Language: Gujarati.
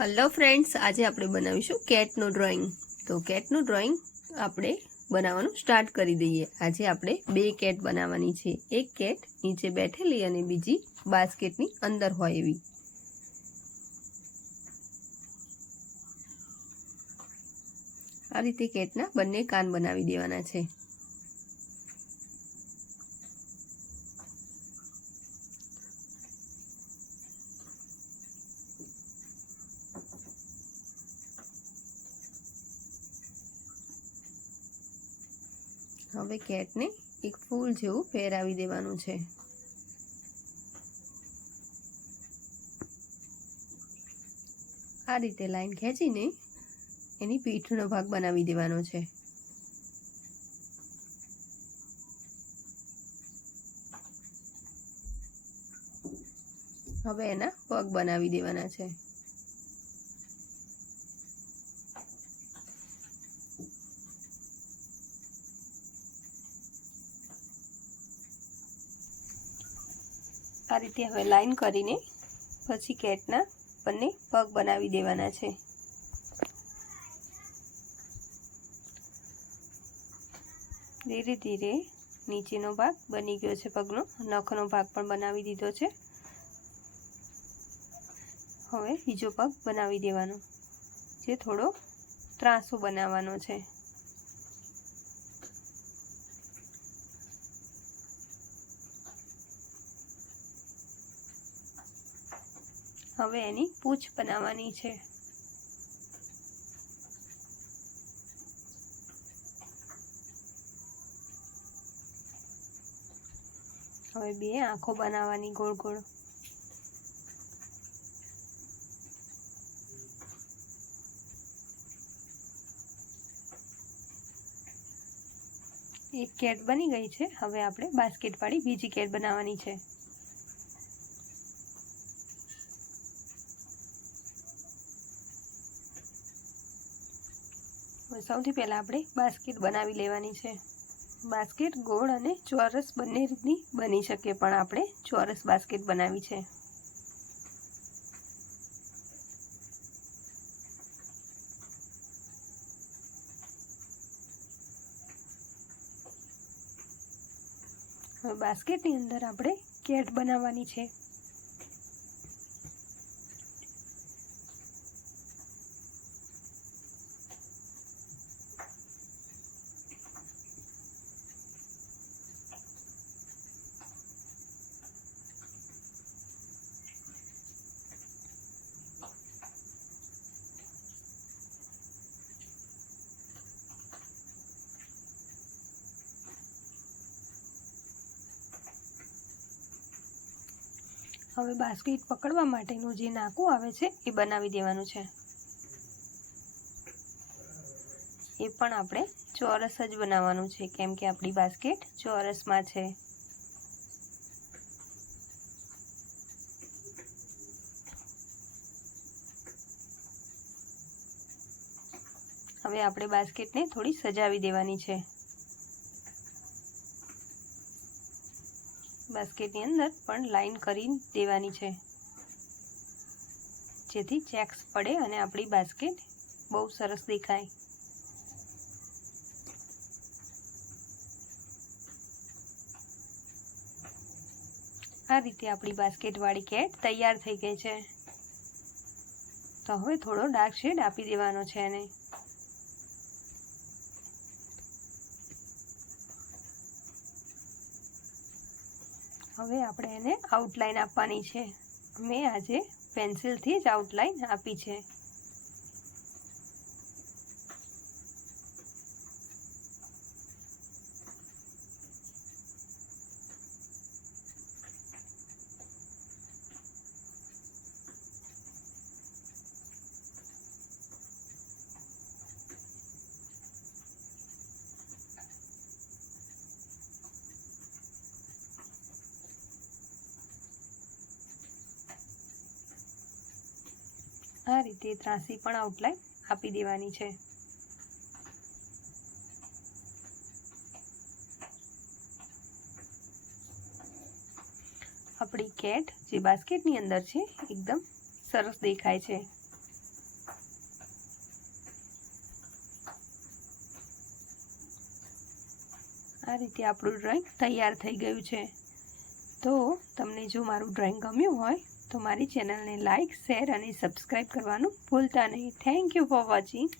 हेलो फ्रेंड्स, आज આપણે બનાવીશું કેટનું ડ્રોઈંગ। તો કેટનું ડ્રોઈંગ આપણે બનાવવાનું સ્ટાર્ટ કરી દઈએ। આજે આપણે બે કેટ બનાવવાની છે। એક કેટ નીચે બેઠેલી અને બીજી બાસ્કેટની અંદર હોય એવી। આ રીતે કેટના બંને કાન બનાવી દેવાના છે। હવે કેટને એક ફૂલ જેવું પહેરાવી દેવાનું છે। આ રીતે લાઈન ખેંચીને એની પીઠનો ભાગ બનાવી દેવાનો છે। હવે એના પગ બનાવી દેવાના છે। આ રીતે હવે લાઈન કરીને પછી કેટના બંને પગ બનાવી દેવાના છે। ધીરે ધીરે નીચેનો ભાગ બની ગયો છે, પગનો નખનો ભાગ પણ બનાવી દીધો છે। હવે બીજો પગ બનાવી દેવાનો, જે થોડો ત્રાંસો બનાવવાનો છે। હવે એની પૂંછ બનાવવાની છે। હવે બે આંખો બનાવવાની ગોળ ગોળ। એક કેટ બની ગઈ છે। હવે આપણે બાસ્કેટ વાળી બીજી કેટ બનાવવાની છે। સૌથી પહેલા આપણે બાસ્કેટ બનાવી લેવાની છે। બાસ્કેટ ગોળ અને ચોરસ બંને રીતની બની શકે, પણ આપણે ચોરસ બાસ્કેટ બનાવી છે। હવે બાસ્કેટની અંદર આપણે કેટ બનાવવાની છે। હવે બાસ્કેટ પકડવા માટેનું જે નાકું આવે છે એ બનાવી દેવાનું છે। એ પણ આપણે ચોરસ જ બનાવવાનું છે, કેમ કે આપણી બાસ્કેટ ચોરસમાં છે। હવે આપણે બાસ્કેટને થોડી સજાવી દેવાની છે। બાસ્કેટની અંદર પણ લાઈન કરી દેવાની છે, જેથી ચેક્સ પડે અને આપણી બાસ્કેટ બહુ સરસ દેખાય। આ રીતે આપણી બાસ્કેટવાળી કેટ તૈયાર થઈ ગઈ છે। તો હવે થોડો ડાર્ક શેડ આપી દેવાનો છે એને। હવે આપણે એને આઉટલાઈન આપવાની છે। મેં આજે પેન્સિલથી જ આઉટલાઈન આપી છે। આ રીતે ત્રાંસી પણ આઉટલાઈન આપી દેવાની છે। આપણી કેટ જે બાસ્કેટની અંદર છે એકદમ સરસ દેખાય છે। આ રીતે આપણું ડ્રોઈંગ તૈયાર થઈ ગયું છે. તો તમને જો મારું ડ્રોઈંગ ગમ્યું હોય તો મારી ચેનલને લાઇક, શેર અને સબસ્ક્રાઈબ કરવાનું ભૂલતા નહીં. Thank you for watching.